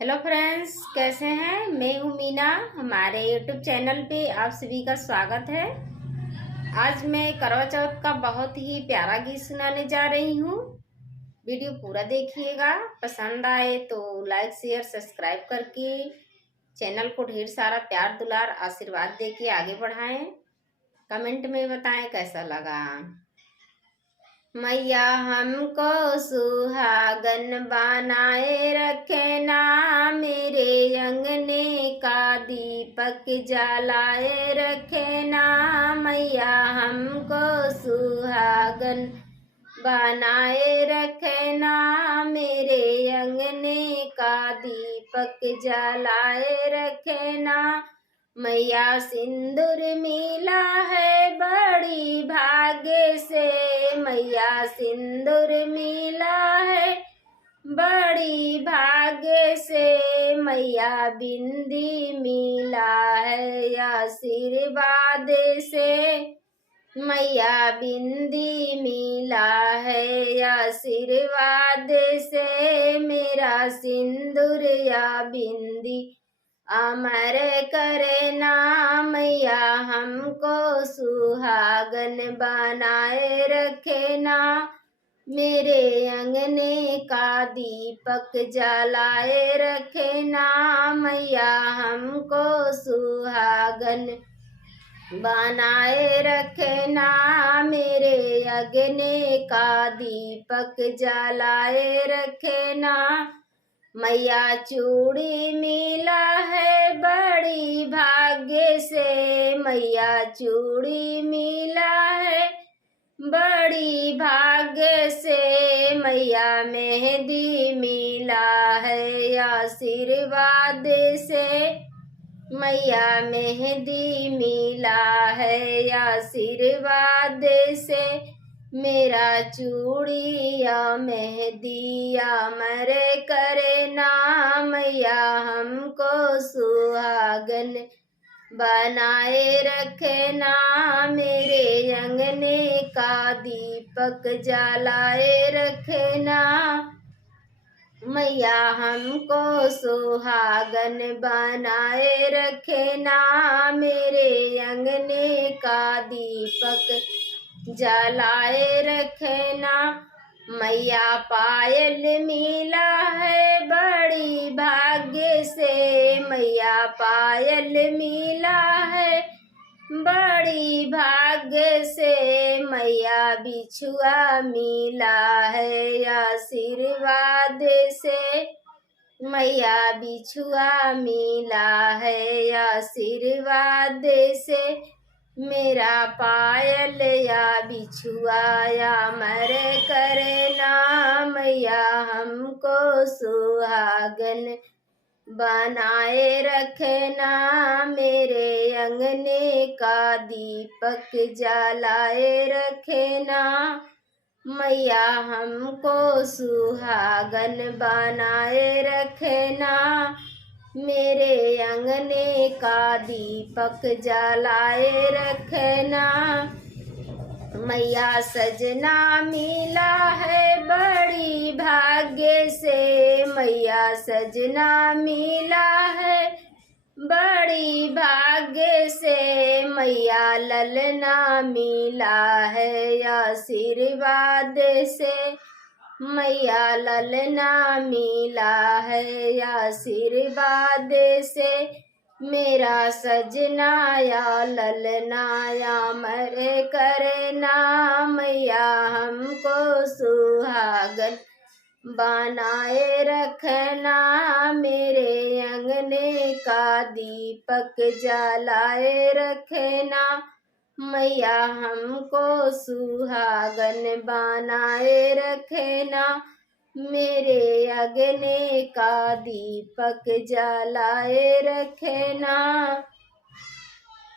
Hello friends, कैसे हैं। मैं हूँ मीना। हमारे यूट्यूब चैनल पे आप सभी का स्वागत है। आज मैं करवा चौथ का बहुत ही प्यारा गीत सुनाने जा रही हूँ। वीडियो पूरा देखिएगा। पसंद आए तो लाइक शेयर सब्सक्राइब करके चैनल को ढेर सारा प्यार दुलार आशीर्वाद देके आगे बढ़ाएं। कमेंट में बताएं कैसा लगा। मैया हमको सुहागन बनाए रखे ना, मेरे अंगने का दीपक जलाए रखे ना। मैया हमको सुहागन बनाए रखे ना, मेरे अंगने का दीपक जलाए रखे ना। मैया सिंदूर मिला है बड़ी भाग्य से, मैया सिंदूर मिला है बड़ी भाग्य से। मैया बिंदी मिला है आशीर्वाद से, मैया बिंदी मिला है आशीर्वाद से। मेरा सिंदूर या बिंदी अमर करे ना, मैया हमको सुहागन बनाए रखे ना। मेरे अंगने का दीपक जलाए रखे ना, मैया हमको सुहागन बनाए रखे ना। मेरे अंगने का दीपक जलाए रखे ना। मैया चूड़ी मिला है बड़ी भाग्य से, मैया चूड़ी मिला है बड़ी भाग्य से। मैया मेहंदी मिला है आशीर्वाद से, मैया मेहंदी मिला है आशीर्वाद से। मेरा चूड़िया मेहंदिया मरे करे ना, मैया हमको सुहागन बनाए रखे ना। मेरे अंगने का दीपक जलाए रखे ना, मैया हमको सुहागन बनाए रखे ना। मेरे अंगने का दीपक जलाए रखे ना। मैया पायल मिला है बड़ी भाग्य से, मैया पायल मिला है बड़ी भाग्य से। मैया बिछुआ मिला है आशीर्वाद से, मैया बिछुआ मिला है आशीर्वाद से। मेरा पायल या बिछुआ या मर करे ना, मैया हमको सुहागन बनाए रखे ना। मेरे अंगने का दीपक जलाए रखे ना, मैया हमको सुहागन बनाए रखे ना। मेरे अंगने का दीपक जलाए रखना। मैया सजना मिला है बड़ी भाग्य से, मैया सजना मिला है बड़ी भाग्य से। मैया ललना मिला है आशीर्वाद से, मैया ललना मिला है आशीर्वाद से। मेरा सजना या ललना या मरे करे ना, मैया हमको सुहागन बनाए रखना। मेरे अंगने का दीपक जलाए रखना, मैया हमको सुहागन बनाए रखना। मेरे अगने का दीपक जलाए रखना।